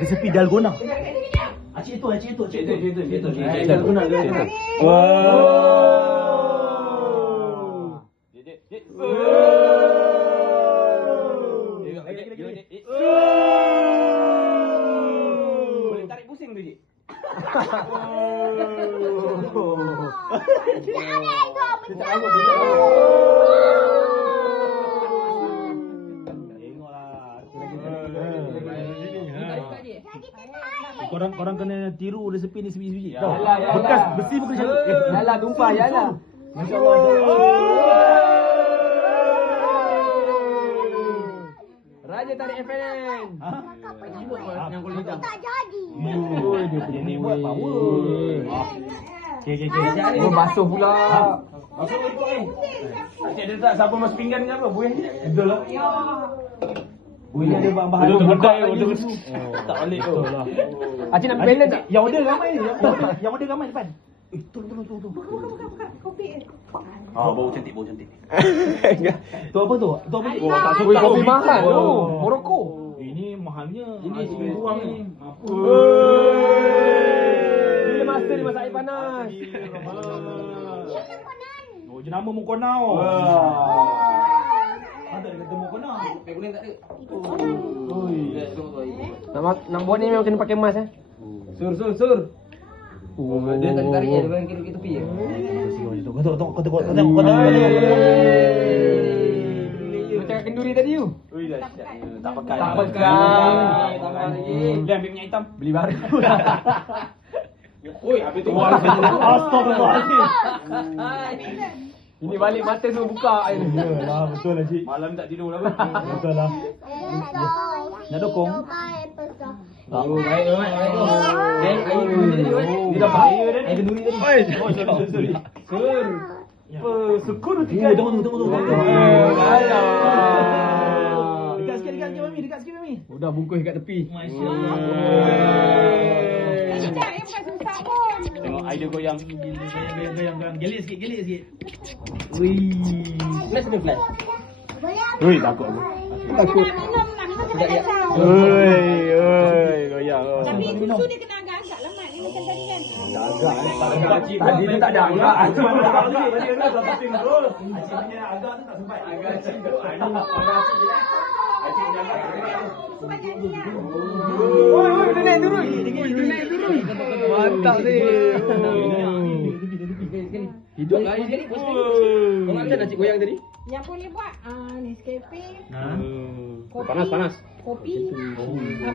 Resepi dalgona. Cik itu. Dalgona. Wow. Boleh tarik pusing tu, Cik? Korang kena tiru resepi ni sebiji-sebiji. Bekas besi pun kena cari. Yalah tumpah, yalah. Masya-Allah. Raja tarik FNN. Yang kulit hitam. Tak jadi. Dia punya ni buat power. Okey. Oh, basuh pula. Masuk ikut ni. Cik dia tak siapa masuk pinggan ke apa? Buih. Betul lah. Buih ada bahan-bahan. Betul. Tak balik tu. Acik nak balance tak? Yang order ramai ni. Yang order ramai depan. Tolong. Kopi. Bau cantik. Tu apa tu? Tu apa? Wih, kopi mahal tu. Morocco. Ini mahalnya. Ini RM10 ni. Bila master dia masak air panas. Oh, jenama Mukonau. Ada dia kata Mukonau. Boleh tak ada? Nak buat ni memang kena pakai mask eh. Sur. Dia tak tarik dia bukan kira tepi je. Kau tengok. Macam kenduri tadi tu. Tak pakai. Tak pegang. Dia ambil minyak hitam. Beli baru. Oi, habis tu. Astagfirullahalazim. Ini balik mata semua buka air. Yalah, betul lah, Cik. Malam tak tidur lah. Betul lah. Nak dukung? Oh, baik. Air kenduri tadi. Dia dah bahaya dah. Air kenduri tadi. Oh, sorry. Sur. Syukur tiga. Tunggu. Alah. Dekat sikit, Mami. Udah bungkus kat tepi. Masya-Allah. Tengok idea goyang. Goyang. Gelik sikit. Flash ni flash. Ui, takut aku. Takut. Goyang. Tapi susu dia kena agak-agak lambat. Dia macam tadi kan. Tadi tu tak ada agak. Tadi agak tak pusing terus. Acik punya agak tu tak sempat. Agak acik tu. Acik jaga. Oi, dia naik turun. Mantap ni. Hidup lagi sekali. Kau macam nak cik goyang tadi? Yang boleh buat Nescafe, Panas. kopi.